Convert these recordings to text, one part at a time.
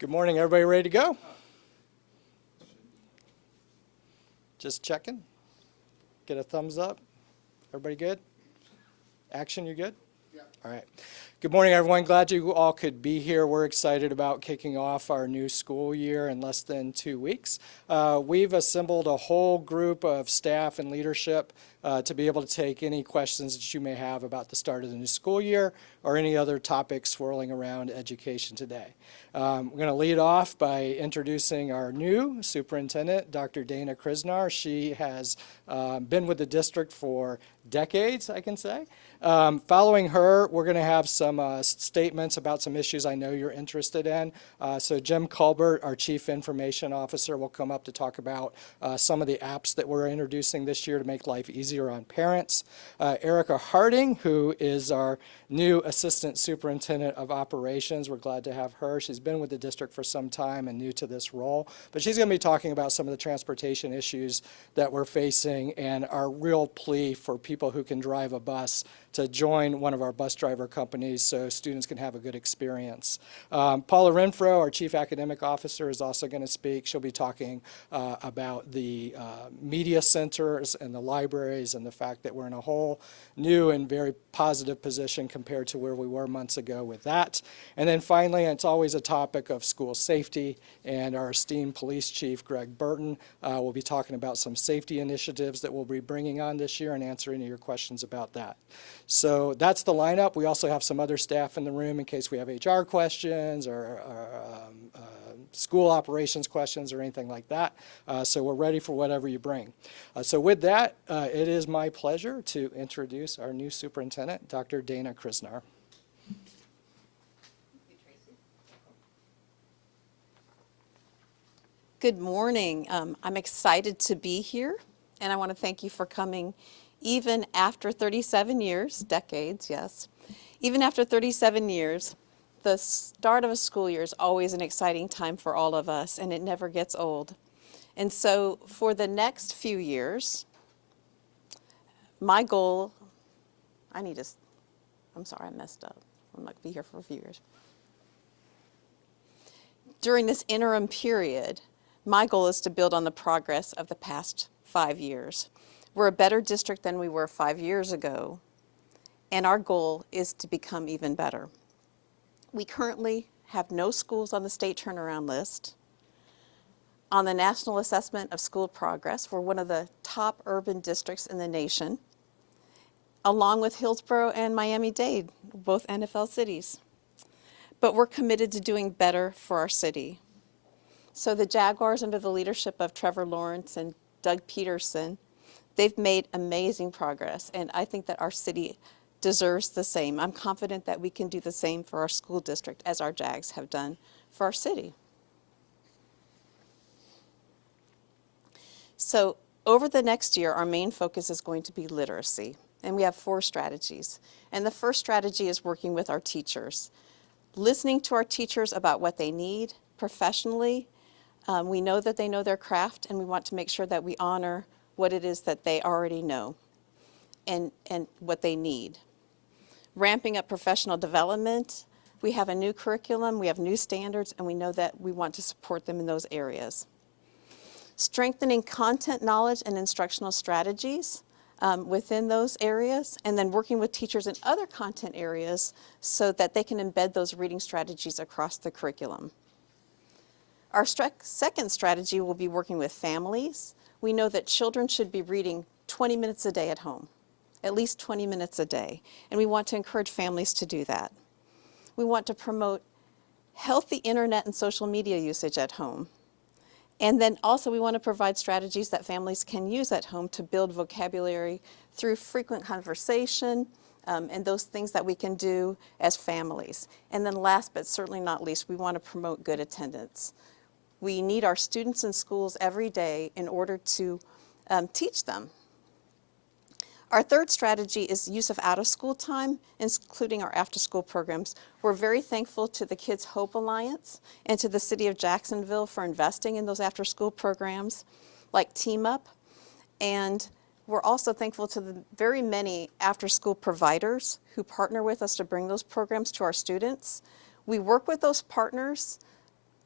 Good morning, everybody ready to go? Just checking. Get a thumbs up. Everybody good? Action, you good? Yeah. All right. Good morning, everyone. Glad you all could be here. We're excited about kicking off our new school year in less than 2 weeks. We've assembled a whole group of staff and leadership to be able to take any questions that you may have about the start of the new school year or any other topics swirling around education today. We're going to lead off by introducing our new superintendent, Dr. Kriznar. She has been with the district for decades, I can say. Following her, we're going to have some statements about some issues I know you're interested in. So Jim Colbert, our Chief Information Officer, will come up to talk about some of the apps that we're introducing this year to make life easier on parents. Erica Harding, who is our new Assistant Superintendent of Operations. We're glad to have her. She's been with the district for some time and new to this role. But she's going to be talking about some of the transportation issues that we're facing and our real plea for people who can drive a bus to join one of our bus driver companies so students can have a good experience. Paula Renfro, our Chief Academic Officer, is also going to speak. She'll be talking about the media centers and the libraries and the fact that we're in a whole new and very positive position compared to where we were months ago with that. And then finally, and it's always a topic of school safety, and our esteemed Police Chief, Greg Burton, will be talking about some safety initiatives that we'll be bringing on this year and answer any of your questions about that. So that's the lineup. We also have some other staff in the room in case we have HR questions or school operations questions or anything like that. So we're ready for whatever you bring. So with that, it is my pleasure to introduce our new superintendent, Dr. Kriznar. Good morning. I'm excited to be here, and I want to thank you for coming even after 37 years, decades, yes. Even after 37 years, the start of a school year is always an exciting time for all of us, and it never gets old. And so for the next few years, my goal, I'm sorry, I messed up. I'm not going to be here for a few years. During this interim period, my goal is to build on the progress of the past 5 years. We're a better district than we were 5 years ago, and our goal is to become even better. We currently have no schools on the state turnaround list. On the National Assessment of School Progress, we're one of the top urban districts in the nation, along with Hillsborough and Miami-Dade, both NFL cities. But we're committed to doing better for our city. So the Jaguars, under the leadership of Trevor Lawrence and Doug Peterson, they've made amazing progress, and I think that our city deserves the same. I'm confident that we can do the same for our school district as our Jags have done for our city. So over the next year, our main focus is going to be literacy, and we have 4 strategies. And the first strategy is working with our teachers, listening to our teachers about what they need professionally. We know that they know their craft, and we want to make sure that we honor what it is that they already know and what they need. Ramping up professional development, we have a new curriculum, we have new standards, and we know that we want to support them in those areas. Strengthening content knowledge and instructional strategies within those areas, and then working with teachers in other content areas so that they can embed those reading strategies across the curriculum. Our second strategy will be working with families. We know that children should be reading 20 minutes a day at home, at least 20 minutes a day, and we want to encourage families to do that. We want to promote healthy internet and social media usage at home. And then also we want to provide strategies that families can use at home to build vocabulary through frequent conversation and those things that we can do as families. And then last but certainly not least, we want to promote good attendance. We need our students in schools every day in order to teach them. Our third strategy is use of out-of-school time, including our after-school programs. We're very thankful to the Kids Hope Alliance and to the City of Jacksonville for investing in those after-school programs like Team Up. And we're also thankful to the very many after-school providers who partner with us to bring those programs to our students. We work with those partners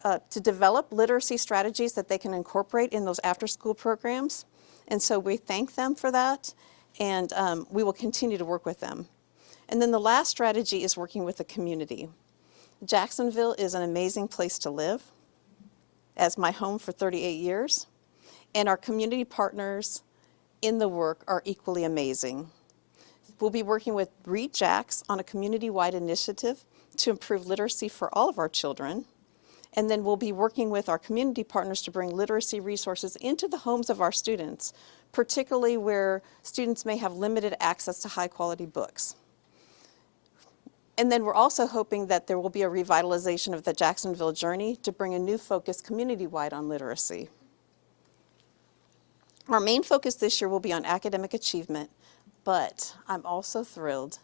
to develop literacy strategies that they can incorporate in those after-school programs. And so we thank them for that, and we will continue to work with them. And then the last strategy is working with the community. Jacksonville is an amazing place to live, as my home for 38 years, and our community partners in the work are equally amazing. We'll be working with Read Jacks on a community-wide initiative to improve literacy for all of our children. And then we'll be working with our community partners to bring literacy resources into the homes of our students, particularly where students may have limited access to high-quality books. And then we're also hoping that there will be a revitalization of the Jacksonville Journey to bring a new focus community-wide on literacy. Our main focus this year will be on academic achievement, but I'm also thrilled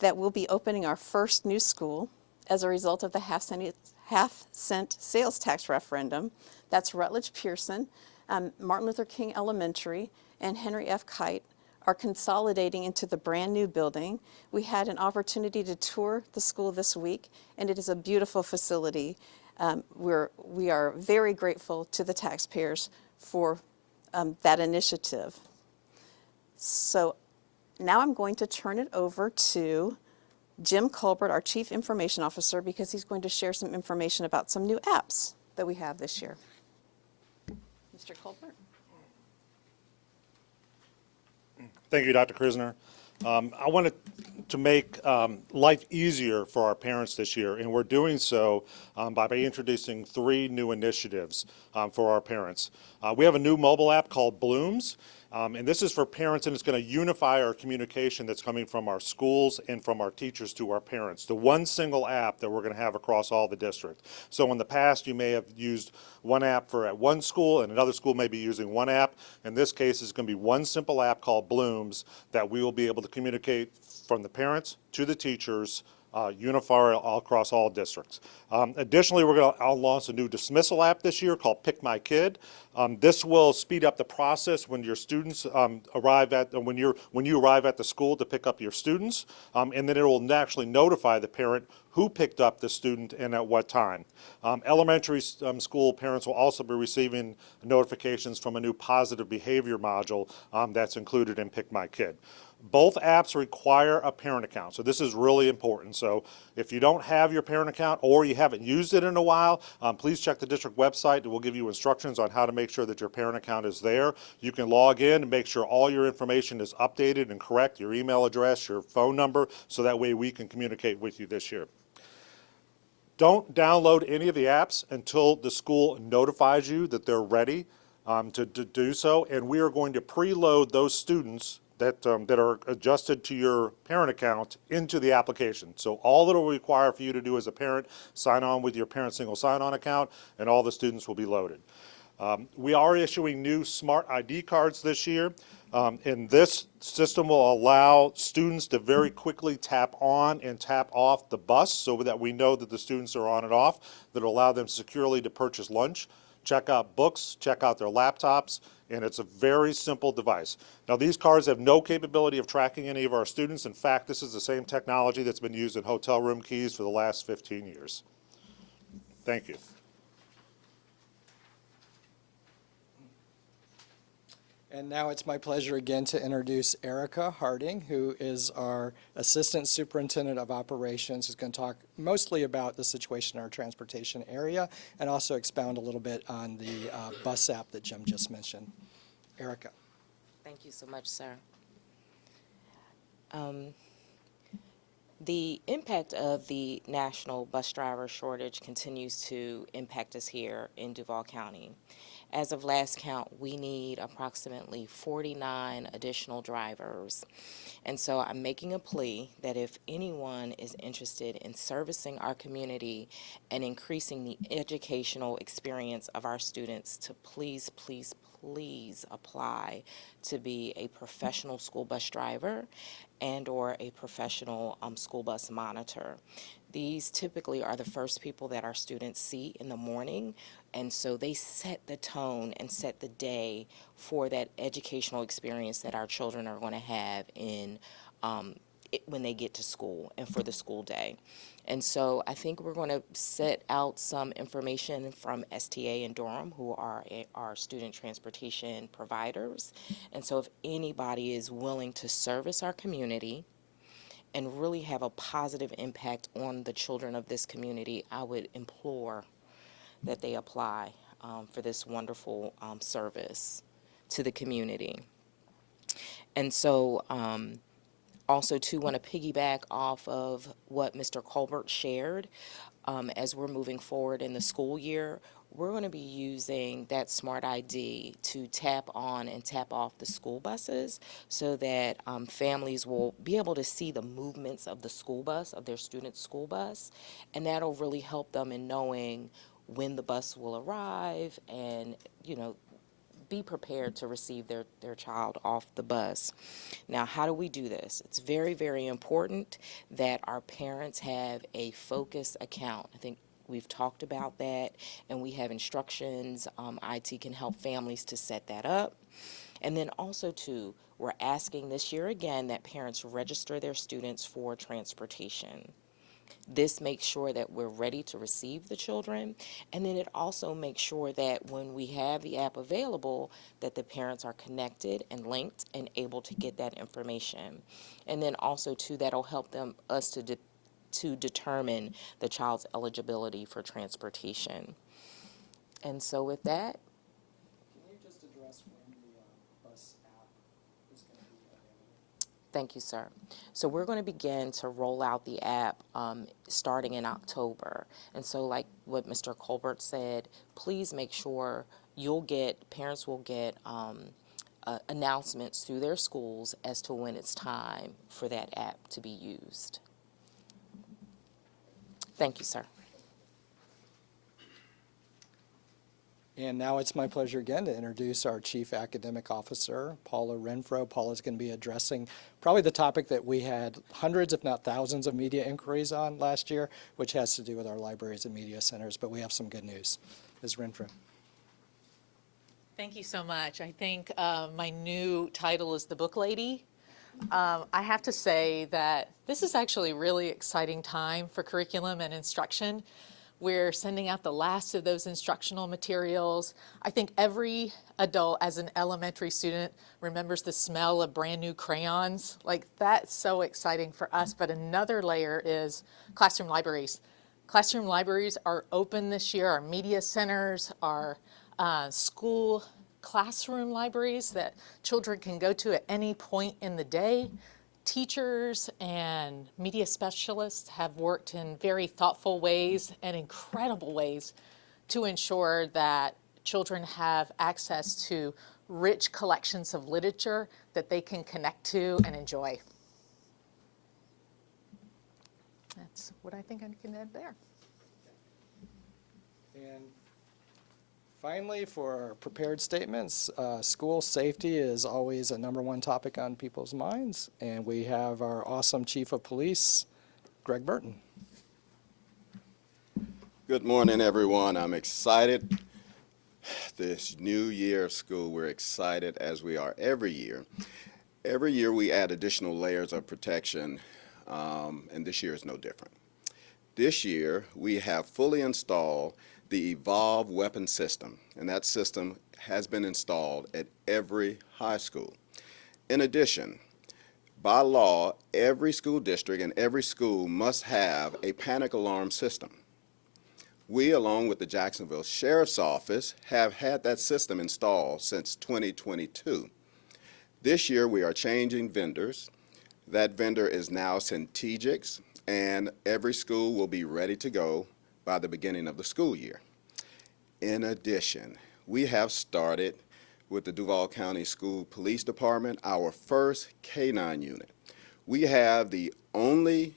that we'll be opening our first new school as a result of the half-cent sales tax referendum. That's Rutledge Pearson, Martin Luther King Elementary, and Henry F. Kite are consolidating into the brand new building. We had an opportunity to tour the school this week, and it is a beautiful facility. We are very grateful to the taxpayers for that initiative. So now I'm going to turn it over to Jim Colbert, our Chief Information Officer, because he's going to share some information about some new apps that we have this year. Mr. Colbert? Thank you, Dr. Kriznar. I wanted to make life easier for our parents this year, and we're doing so by introducing 3 new initiatives for our parents. We have a new mobile app called Blooms, and this is for parents, and it's going to unify our communication that's coming from our schools and from our teachers to our parents. The one single app that we're going to have across all the district. So in the past, you may have used one app for at one school, and another school may be using one app. In this case, it's going to be one simple app called Blooms that we will be able to communicate from the parents to the teachers, unify all across all districts. Additionally, we're going to launch a new dismissal app this year called Pick My Kid. This will speed up the process when your students arrive at when you arrive at the school to pick up your students, and then it will actually notify the parent who picked up the student and at what time. Elementary school parents will also be receiving notifications from a new positive behavior module that's included in Pick My Kid. Both apps require a parent account, so this is really important. So if you don't have your parent account or you haven't used it in a while, please check the district website. It will give you instructions on how to make sure that your parent account is there. You can log in and make sure all your information is updated and correct, your email address, your phone number, so that way we can communicate with you this year. Don't download any of the apps until the school notifies you that they're ready to do so, and we are going to preload those students that are adjusted to your parent account into the application. So all that will require for you to do as a parent, sign on with your parent single sign-on account, and all the students will be loaded. We are issuing new smart ID cards this year, and this system will allow students to very quickly tap on and tap off the bus so that we know that the students are on and off, that will allow them securely to purchase lunch, check out books, check out their laptops, and it's a very simple device. Now, these cards have no capability of tracking any of our students. In fact, this is the same technology that's been used in hotel room keys for the last 15 years. Thank you. And now it's my pleasure again to introduce Erica Harding, who is our Assistant Superintendent of Operations, who's going to talk mostly about the situation in our transportation area and also expound a little bit on the bus app that Jim just mentioned. Erica. Thank you so much, sir. The impact of the national bus driver shortage continues to impact us here in Duval County. As of last count, we need approximately 49 additional drivers. And so I'm making a plea that if anyone is interested in servicing our community and increasing the educational experience of our students, to please, please, please apply to be a professional school bus driver and or a professional school bus monitor. These typically are the first people that our students see in the morning, and so they set the tone and set the day for that educational experience that our children are going to have when they get to school and for the school day. And so I think we're going to set out some information from STA and Durham, who are our student transportation providers. And so if anybody is willing to service our community and really have a positive impact on the children of this community, I would implore that they apply for this wonderful service to the community. And so also, too, want to piggyback off of what Mr. Colbert shared. As we're moving forward in the school year, we're going to be using that Smart ID to tap on and tap off the school buses so that families will be able to see the movements of the school bus, of their student's school bus, and that'll really help them in knowing when the bus will arrive and, you know, be prepared to receive their child off the bus. Now, how do we do this? It's very, very important that our parents have a focus account. I think we've talked about that, and we have instructions. IT can help families to set that up. And then also, too, we're asking this year again that parents register their students for transportation. This makes sure that we're ready to receive the children, and then it also makes sure that when we have the app available, that the parents are connected and linked and able to get that information. And then also, too, that'll help us to determine the child's eligibility for transportation. And so with that, Can you just address when the bus app is going to be available? thank you, sir. So we're going to begin to roll out the app starting in October. And so like what Mr. Colbert said, please make sure parents will get announcements through their schools as to when it's time for that app to be used. Thank you, sir. And now it's my pleasure again to introduce our Chief Academic Officer, Paula Renfro. Paula's going to be addressing probably the topic that we had hundreds, if not thousands, of media inquiries on last year, which has to do with our libraries and media centers. But we have some good news. Ms. Renfro. Thank you so much. I think my new title is the Book Lady. I have to say that this is actually a really exciting time for curriculum and instruction. We're sending out the last of those instructional materials. I think every adult as an elementary student remembers the smell of brand new crayons. Like, that's so exciting for us. But another layer is classroom libraries. Classroom libraries are open this year. Our media centers, our school classroom libraries that children can go to at any point in the day. Teachers and media specialists have worked in very thoughtful ways and incredible ways to ensure that children have access to rich collections of literature that they can connect to and enjoy. That's what I think I can add there. And finally, for our prepared statements, school safety is always a #1 topic on people's minds. And we have our awesome Chief of Police, Greg Burton. Good morning, everyone. I'm excited. This new year of school, we're excited as we are every year. Every year we add additional layers of protection, and this year is no different. This year we have fully installed the Evolve weapon system, and that system has been installed at every high school. In addition, by law, every school district and every school must have a panic alarm system. We, along with the Jacksonville Sheriff's Office, have had that system installed since 2022. This year we are changing vendors. That vendor is now Centegix, and every school will be ready to go by the beginning of the school year. In addition, we have started with the Duval County School Police Department our first K-9 unit. We have the only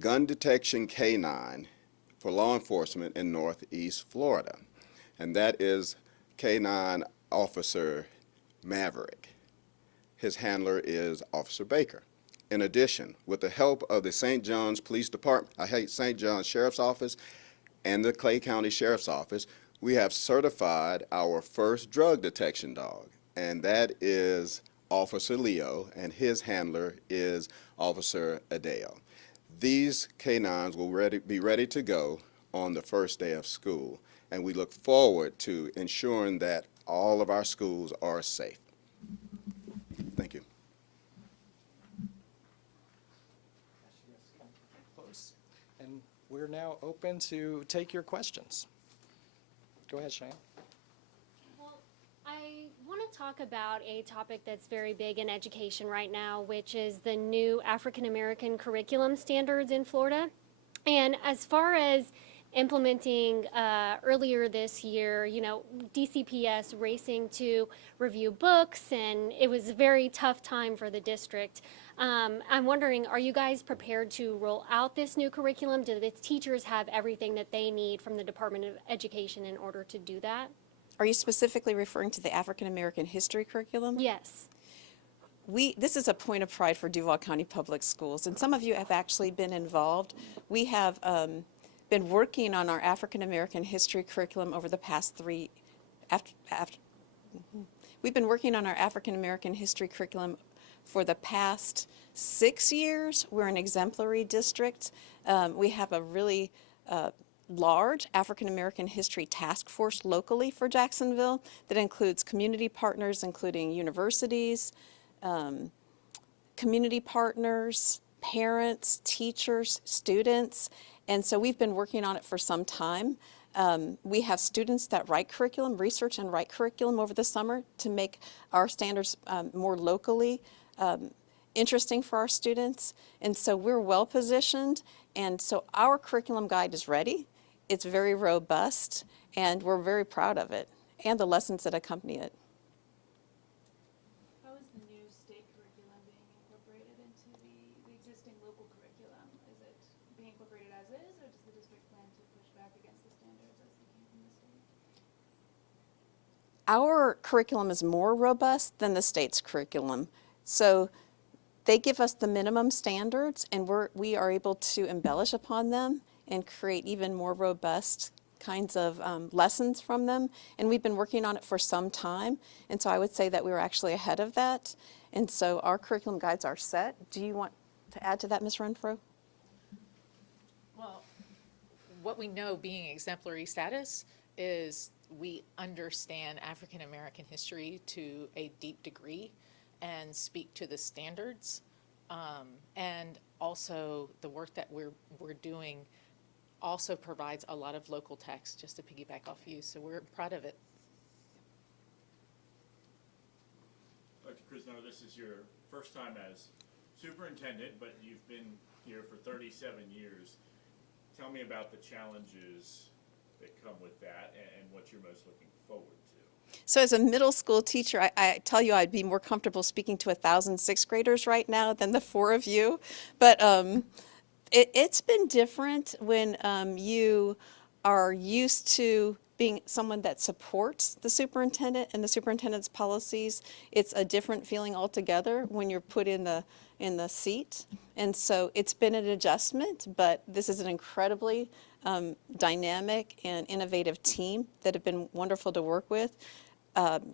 gun detection K-9 for law enforcement in Northeast Florida, and that is K-9 Officer Maverick. His handler is Officer Baker. In addition, with the help of the St. John's Police Department, St. John's Sheriff's Office and the Clay County Sheriff's Office, we have certified our first drug detection dog, and that is Officer Leo, and his handler is Officer Adele. These canines will be ready to go on the first day of school, and we look forward to ensuring that all of our schools are safe. Thank you. Close. And we're now open to take your questions. Go ahead, Cheyenne. Well, I want to talk about a topic that's very big in education right now, which is the new African American curriculum standards in Florida. And as far as implementing earlier this year, you know, DCPS racing to review books, and it was a very tough time for the district. I'm wondering, are you guys prepared to roll out this new curriculum? Do the teachers have everything that they need from the Department of Education in order to do that? Are you specifically referring to the African American history curriculum? Yes. This is a point of pride for Duval County Public Schools, and some of you have actually been involved. We have been working on our African American history curriculum over the past we've been working on our African American history curriculum for the past 6 years. We're an exemplary district. We have a really large African American history task force locally for Jacksonville that includes community partners, including universities, community partners, parents, teachers, students. And so we've been working on it for some time. We have students that write curriculum, research and write curriculum over the summer to make our standards more locally interesting for our students. And so we're well positioned. And so our curriculum guide is ready. It's very robust, and we're very proud of it and the lessons that accompany it. How is the new state curriculum being incorporated into the existing local curriculum? Is it being incorporated as is, or does the district plan to push back against the standards as they came from the state? Our curriculum is more robust than the state's curriculum. So they give us the minimum standards, and we are able to embellish upon them and create even more robust kinds of lessons from them. And we've been working on it for some time. And so I would say that we were actually ahead of that. And so our curriculum guides are set. Do you want to add to that, Ms. Renfro? Well, what we know being exemplary status is we understand African American history to a deep degree and speak to the standards. And also the work that we're doing also provides a lot of local text, just to piggyback off you. So we're proud of it. Dr. Kriznar, this is your first time as superintendent, but you've been here for 37 years. Tell me about the challenges that come with that and what you're most looking forward to. So as a middle school teacher, I tell you I'd be more comfortable speaking to 1,000 sixth graders right now than the 4 of you. But it's been different when you are used to being someone that supports the superintendent and the superintendent's policies. It's a different feeling altogether when you're put in the seat. And so it's been an adjustment, but this is an incredibly dynamic and innovative team that have been wonderful to work with.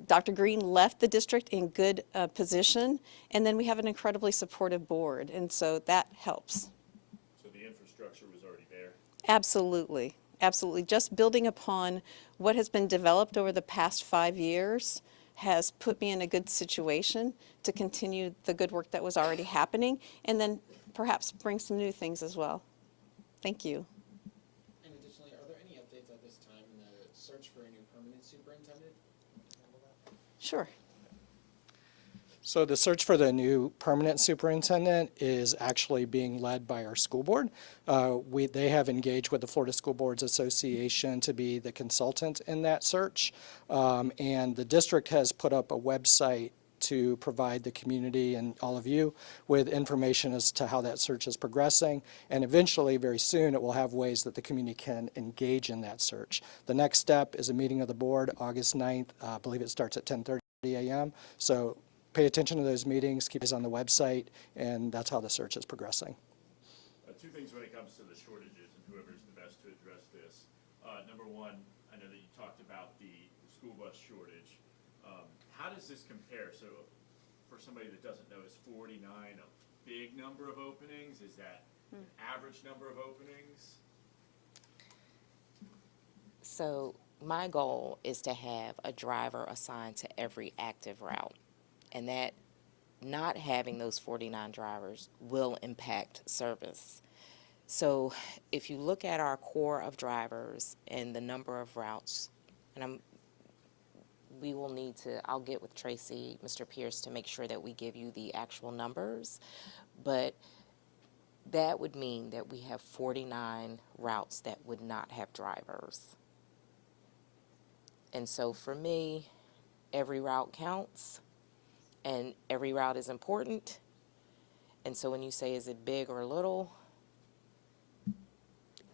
Dr. Green left the district in good position, and then we have an incredibly supportive board, and so that helps. So the infrastructure was already there? Absolutely, absolutely. Just building upon what has been developed over the past 5 years has put me in a good situation to continue the good work that was already happening, and then perhaps bring some new things as well. Thank you. And additionally, are there any updates at this time in the search for a new permanent superintendent? Sure. So the search for the new permanent superintendent is actually being led by our school board. They have engaged with the Florida School Boards Association to be the consultant in that search. And the district has put up a website to provide the community and all of you with information as to how that search is progressing. And eventually, very soon, it will have ways that the community can engage in that search. The next step is a meeting of the board, August 9th. I believe it starts at 10:30 a.m. So pay attention to those meetings, keep us on the website, and that's how the search is progressing. Two things when it comes to the shortages and whoever's the best to address this. Number one, I know that you talked about the school bus shortage. How does this compare? So for somebody that doesn't know, is 49 a big number of openings? Is that an average number of openings? So my goal is to have a driver assigned to every active route, and that not having those 49 drivers will impact service. So if you look at our core of drivers and the number of routes, and we will need to, I'll get with Tracy, Mr. Pierce, to make sure that we give you the actual numbers, but that would mean that we have 49 routes that would not have drivers. And so for me, every route counts, and every route is important. And so when you say, is it big or little,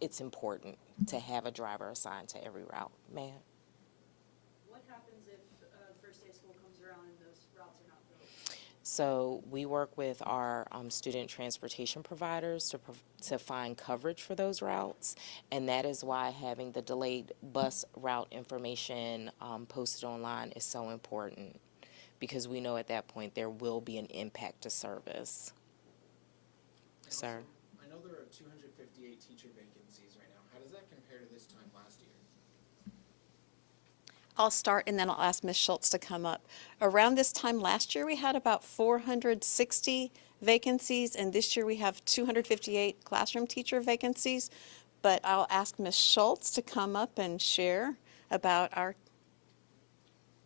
it's important to have a driver assigned to every route. Ma'am? What happens if the first day of school comes around and those routes are not filled? So we work with our student transportation providers to find coverage for those routes, and that is why having the delayed bus route information posted online is so important, because we know at that point there will be an impact to service. Sir? I know there are 258 teacher vacancies right now. How does that compare to this time last year? I'll start and then I'll ask Ms. Schultz to come up. Around this time last year, we had about 460 vacancies, and this year we have 258 classroom teacher vacancies. But I'll ask Ms. Schultz to come up and share about our.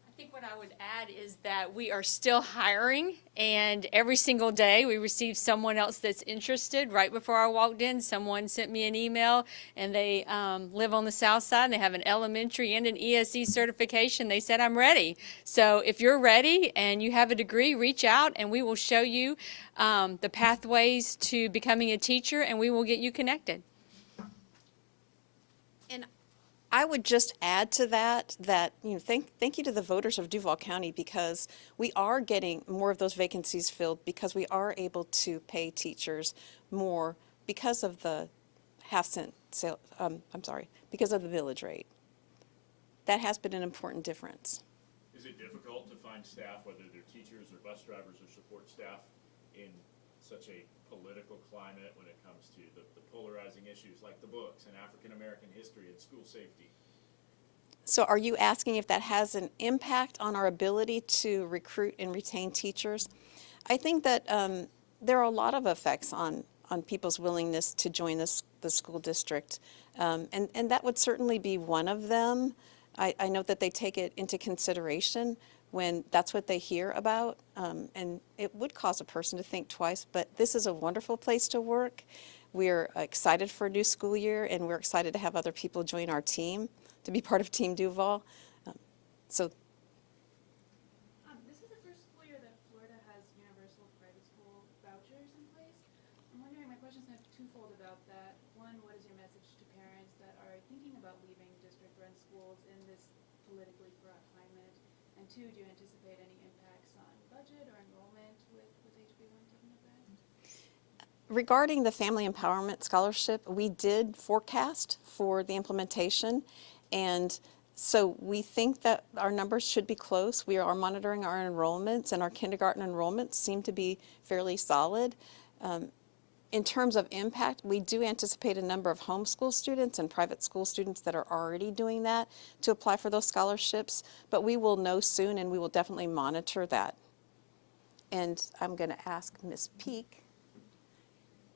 I think what I would add is that we are still hiring, and every single day we receive someone else that's interested. Right before I walked in, someone sent me an email, and they live on the south side, and they have an elementary and an ESE certification. They said, I'm ready. So if you're ready and you have a degree, reach out, and we will show you the pathways to becoming a teacher, and we will get you connected. I would just add to that, thank you to the voters of Duval County, because we are getting more of those vacancies filled because we are able to pay teachers more because of the because of the millage rate. That has been an important difference. Is it difficult to find staff, whether they're teachers or bus drivers or support staff, in such a political climate when it comes to the polarizing issues like the books and African American history and school safety? So are you asking if that has an impact on our ability to recruit and retain teachers? I think that there are a lot of effects on people's willingness to join the school district, and that would certainly be one of them. I know that they take it into consideration when that's what they hear about, and it would cause a person to think twice, but this is a wonderful place to work. We're excited for a new school year, and we're excited to have other people join our team, to be part of Team Duval. This is the first school year that Florida has universal private school vouchers in place. I'm wondering, my question's kind of twofold about that. One, what is your message to parents that are thinking about leaving district-run schools in this politically fraught climate? And two, do you anticipate any impacts on budget or enrollment with HB 1 taking effect? Regarding the Family Empowerment Scholarship, we did forecast for the implementation, and so we think that our numbers should be close. We are monitoring our enrollments, and our kindergarten enrollments seem to be fairly solid. In terms of impact, we do anticipate a number of homeschool students and private school students that are already doing that to apply for those scholarships, but we will know soon, and we will definitely monitor that. And I'm going to ask Ms. Peak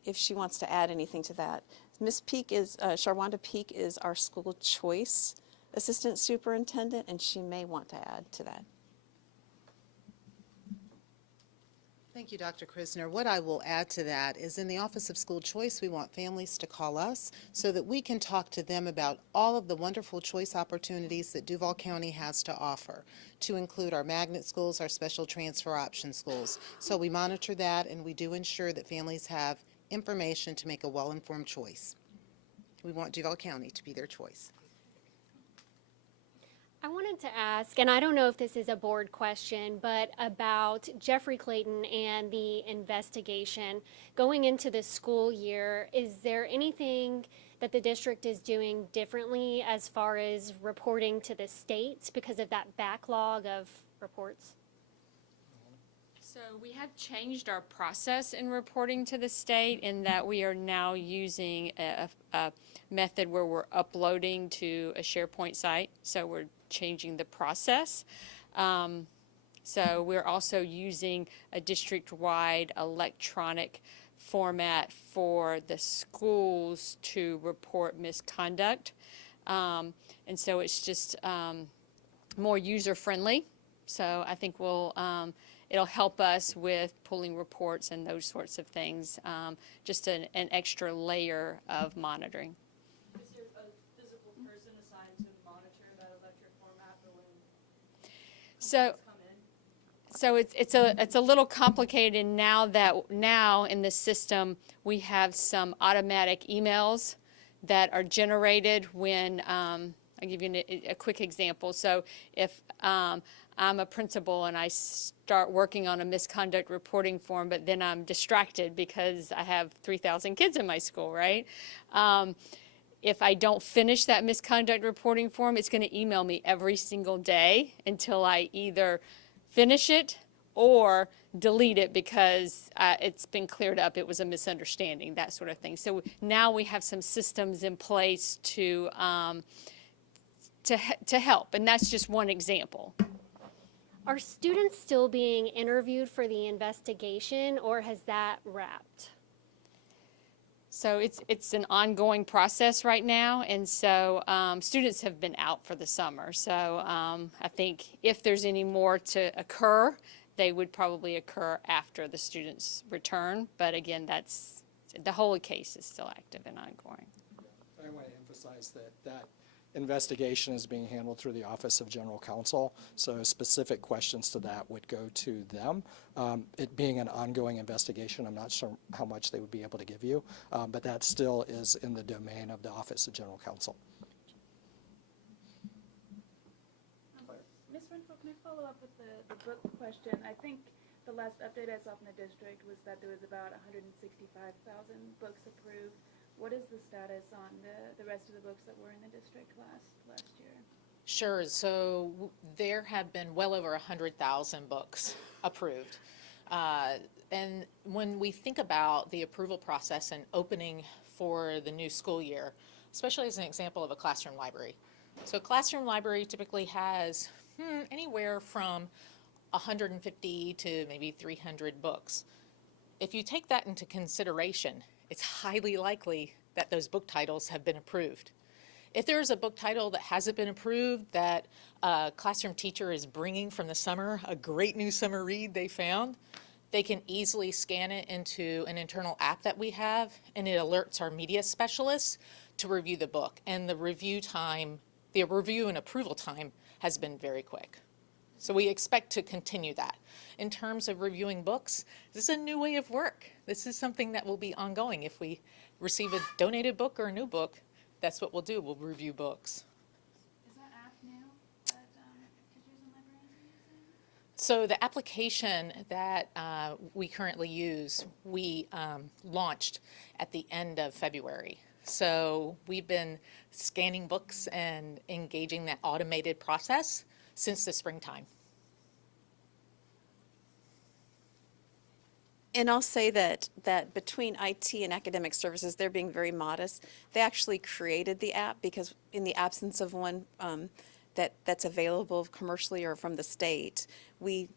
if she wants to add anything to that. Ms. Peak is, Sharwanda Peak is our school choice assistant superintendent, and she may want to add to that. Thank you, Dr. Kriznar. What I will add to that is in the Office of School Choice, we want families to call us so that we can talk to them about all of the wonderful choice opportunities that Duval County has to offer, to include our magnet schools, our special transfer option schools. So we monitor that, and we do ensure that families have information to make a well-informed choice. We want Duval County to be their choice. I wanted to ask, and I don't know if this is a board question, but about Jeffrey Clayton and the investigation. Going into the school year, is there anything that the district is doing differently as far as reporting to the states because of that backlog of reports? So we have changed our process in reporting to the state in that we are now using a method where we're uploading to a SharePoint site. So we're changing the process. So we're also using a district-wide electronic format for the schools to report misconduct. And so it's just more user-friendly. So I think it'll help us with pulling reports and those sorts of things, just an extra layer of monitoring. Is there a physical person assigned to monitor that electric format for when So, come in? so it's a little complicated now in the system we have some automatic emails that are generated when I'll give you a quick example. So if I'm a principal and I start working on a misconduct reporting form, but then I'm distracted because I have 3,000 kids in my school, right? If I don't finish that misconduct reporting form, it's going to email me every single day until I either finish it or delete it because it's been cleared up, it was a misunderstanding, that sort of thing. So now we have some systems in place to help, and that's just one example. Are students still being interviewed for the investigation, or has that wrapped? So it's an ongoing process right now, and so students have been out for the summer. So I think if there's any more to occur, they would probably occur after the students return. But again, the whole case is still active and ongoing. I want to emphasize that investigation is being handled through the Office of General Counsel, so specific questions to that would go to them. It being an ongoing investigation, I'm not sure how much they would be able to give you, but that still is in the domain of the Office of General Counsel. Ms. Renfro, can I follow up with the book question? I think the last update I saw from the district was that there was about 165,000 books approved. What is the status on the rest of the books that were in the district last year? Sure. So there have been well over 100,000 books approved. And when we think about the approval process and opening for the new school year, especially as an example of a classroom library. So a classroom library typically has anywhere from 150 to maybe 300 books. If you take that into consideration, it's highly likely that those book titles have been approved. If there is a book title that hasn't been approved, that a classroom teacher is bringing from the summer, a great new summer read they found, they can easily scan it into an internal app that we have, and it alerts our media specialists to review the book. And the review and approval time has been very quick. So we expect to continue that. In terms of reviewing books, this is a new way of work. This is something that will be ongoing. If we receive a donated book or a new book, that's what we'll do. We'll review books. Is that app new that teachers and librarians are using? So the application that we currently use, we launched at the end of February. So we've been scanning books and engaging that automated process since the springtime. And I'll say that between IT and academic services, they're being very modest. They actually created the app because in the absence of one that's available commercially or from the state, we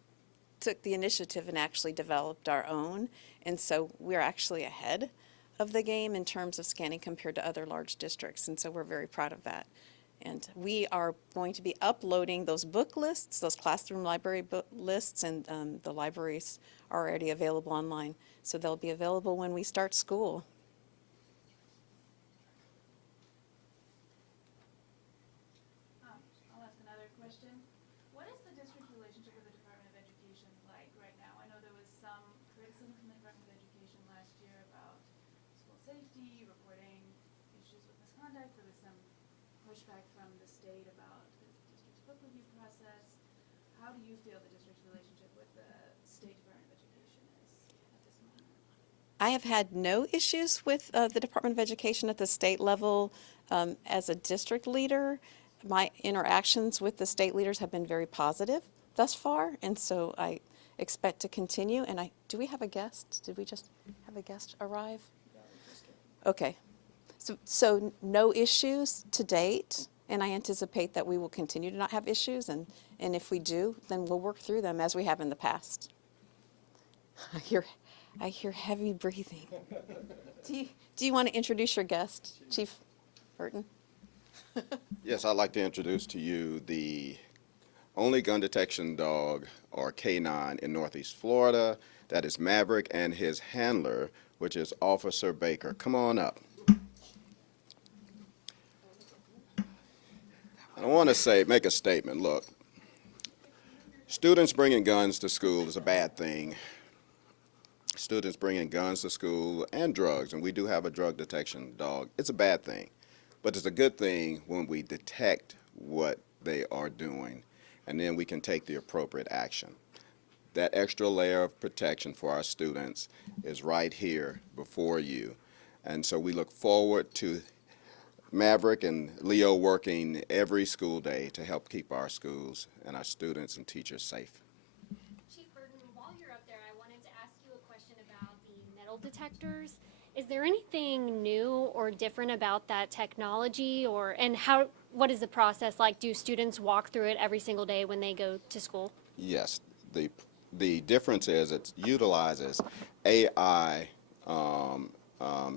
took the initiative and actually developed our own. And so we're actually ahead of the game in terms of scanning compared to other large districts. And so we're very proud of that. And we are going to be uploading those book lists, those classroom library book lists, and the libraries are already available online. So they'll be available when we start school. I'll ask another question. What is the district's relationship with the Department of Education like right now? I know there was some criticism from the Department of Education last year about school safety, reporting issues with misconduct. There was some pushback from the state about the district's book review process. How do you feel the district's relationship with the State Department of Education is at this moment? I have had no issues with the Department of Education at the state level as a district leader. My interactions with the state leaders have been very positive thus far, and so expect to continue. And do we have a guest? Did we just have a guest arrive? Okay. So no issues to date, and I anticipate that we will continue to not have issues, and if we do, then we'll work through them as we have in the past. I hear heavy breathing. Do you want to introduce your guest, Chief Burton? Yes, I'd like to introduce to you the only gun detection dog, or K9, in Northeast Florida. That is Maverick, and his handler, which is Officer Baker. Come on up. I want to make a statement. Look, students bringing guns to school is a bad thing. Students bringing guns to school and drugs, and we do have a drug detection dog. It's a bad thing, but it's a good thing when we detect what they are doing, and then we can take the appropriate action. That extra layer of protection for our students is right here before you, and so we look forward to Maverick and Leo working every school day to help keep our schools and our students and teachers safe. Chief Burton, while you're up there, I wanted to ask you a question about the metal detectors. Is there anything new or different about that technology, and what is the process like? Do students walk through it every single day when they go to school? Yes, the difference is it utilizes AI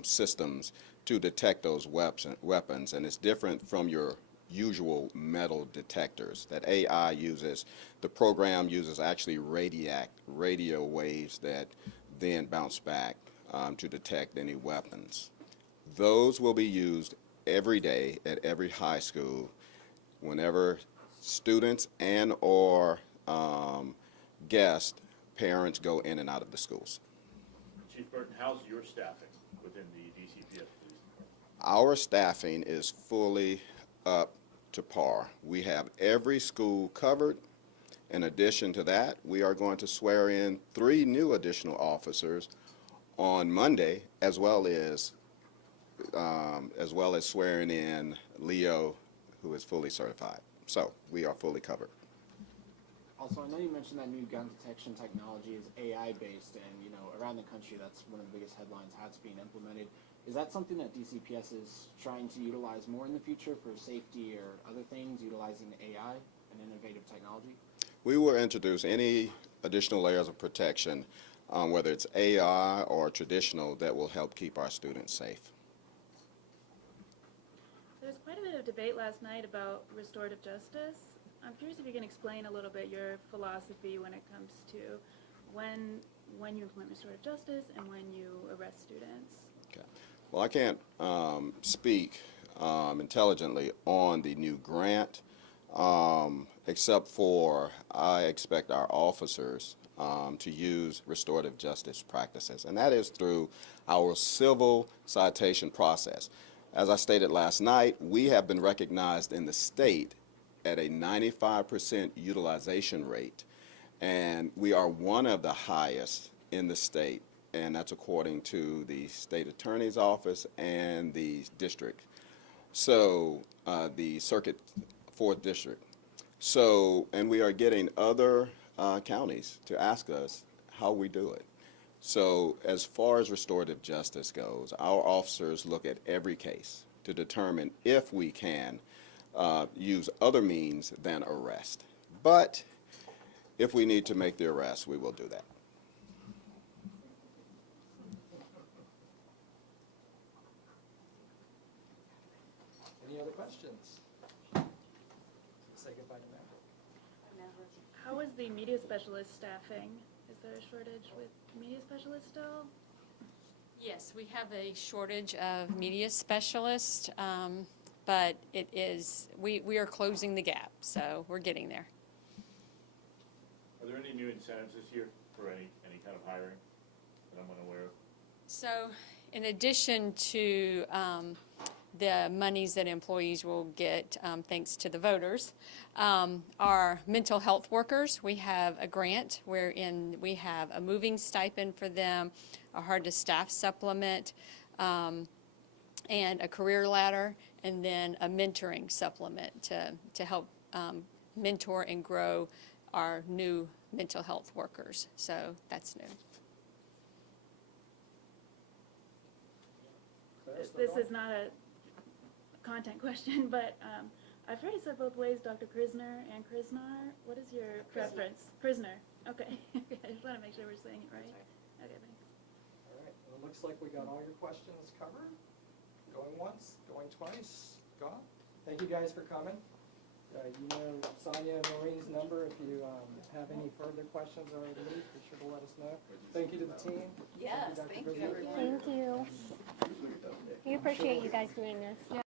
systems to detect those weapons, and it's different from your usual metal detectors. That AI uses, the program uses actually radio waves that then bounce back to detect any weapons. Those will be used every day at every high school whenever students and or guests, parents go in and out of the schools. Chief Burton, how's your staffing within the DCPS Police Department? Our staffing is fully up to par. We have every school covered. In addition to that, we are going to swear in 3 new additional officers on Monday, as well as swearing in Leo, who is fully certified. So we are fully covered. Also, I know you mentioned that new gun detection technology is AI-based, and around the country, that's one of the biggest headlines, how it's being implemented. Is that something that DCPS is trying to utilize more in the future for safety or other things, utilizing AI and innovative technology? We will introduce any additional layers of protection, whether it's AI or traditional, that will help keep our students safe. There was quite a bit of debate last night about restorative justice. I'm curious if you can explain a little bit your philosophy when it comes to when you implement restorative justice and when you arrest students. Okay. Well, I can't speak intelligently on the new grant, except for I expect our officers to use restorative justice practices, and that is through our civil citation process. As I stated last night, we have been recognized in the state at a 95% utilization rate, and we are one of the highest in the state, and that's according to the state attorney's office and the district. So the circuit 4th district. So, and we are getting other counties to ask us how we do it. So as far as restorative justice goes, our officers look at every case to determine if we can use other means than arrest. But if we need to make the arrest, we will do that. Any other questions? Say goodbye to Maverick. How is the media specialist staffing? Is there a shortage with media specialists still? Yes, we have a shortage of media specialists, but we are closing the gap, so we're getting there. Are there any new incentives this year for any kind of hiring that I'm unaware of? So in addition to the monies that employees will get thanks to the voters, our mental health workers, we have a grant wherein we have a moving stipend for them, a hard-to-staff supplement, and a career ladder, and then a mentoring supplement to help mentor and grow our new mental health workers. So that's new. This is not a content question, but I've heard it said both ways, Dr. Kriznar and Kriznar. What is your preference? Kriznar. Okay. I just want to make sure we're saying it right. Okay, thanks. All right, well, it looks like we got all your questions covered. Going once, going twice, gone. Thank you guys for coming. You know Sonia and Maureen's number. If you have any further questions or leave, be sure to let us know. Thank you to the team. Yes, Dr. thank you, Kriznar. everyone. Thank you. We appreciate you guys doing this.